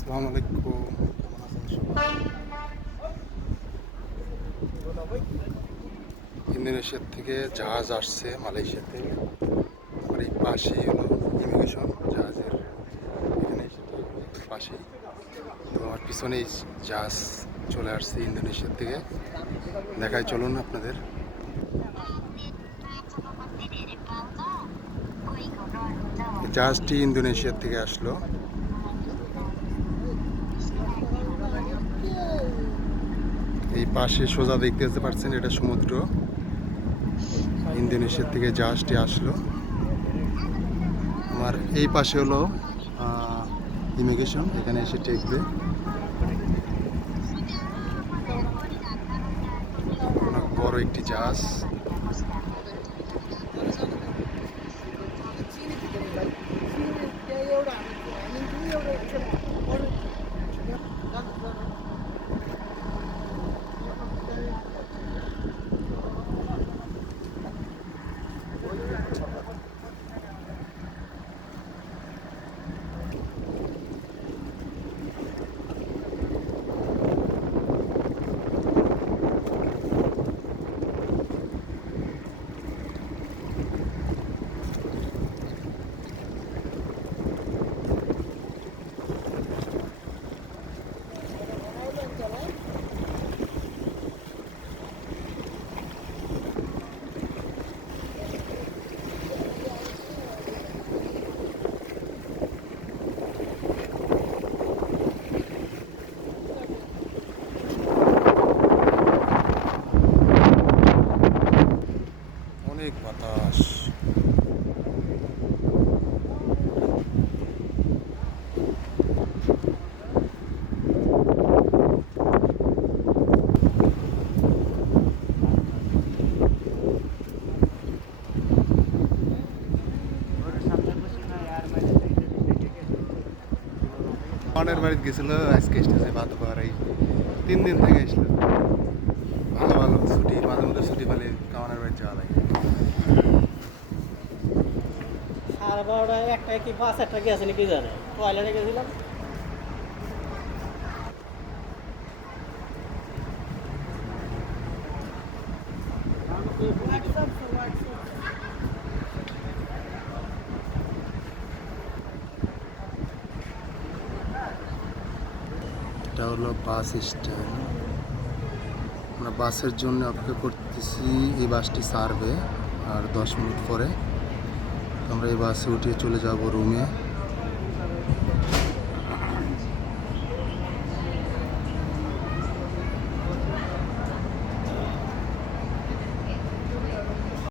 আসসালামু আলাইকুম, কেমন আছেন সবাই? ইন্দোনেশিয়ার থেকে জাহাজ আসছে মালয়েশিয়াতে। আমার এই পাশেই হলো ইমিগ্রেশন জাহাজের, এখানে পাশেই। তো আমার পিছনেই জাহাজ চলে আসছে ইন্দোনেশিয়ার থেকে। দেখায় চলুন আপনাদের। জাহাজটি ইন্দোনেশিয়ার থেকে আসলো। এই পাশে সোজা দেখতে পাচ্ছেন, এটা সমুদ্র। ইন্দোনেশিয়ার থেকে জাহাজটি আসলো। আমার এই পাশে হলো ইমিগ্রেশন, এখানে এসে টেকবে। অনেক বড় একটি জাহাজ। অনেক বাতাস। অনের বাড়িতে গেছিল, আজকে এসেছে ভাত খাওয়ার। এই 3 দিন থেকে এসলো। ভালো ভালো ছুটি, মাঝে মধ্যে ছুটি পেলে কামানের বাড়ি যাওয়া লাগে। 12:30 একটায় কি বাস একটা গেছে নাকি জানে, টয়লেটে গেছিলাম। এটা হলো বাস স্ট্যান্ড। আমরা বাসের জন্য অপেক্ষা করতেছি। এই বাসটি ছাড়বে আর 10 মিনিট পরে। আমরা এই বাসে উঠে চলে যাব রুমে।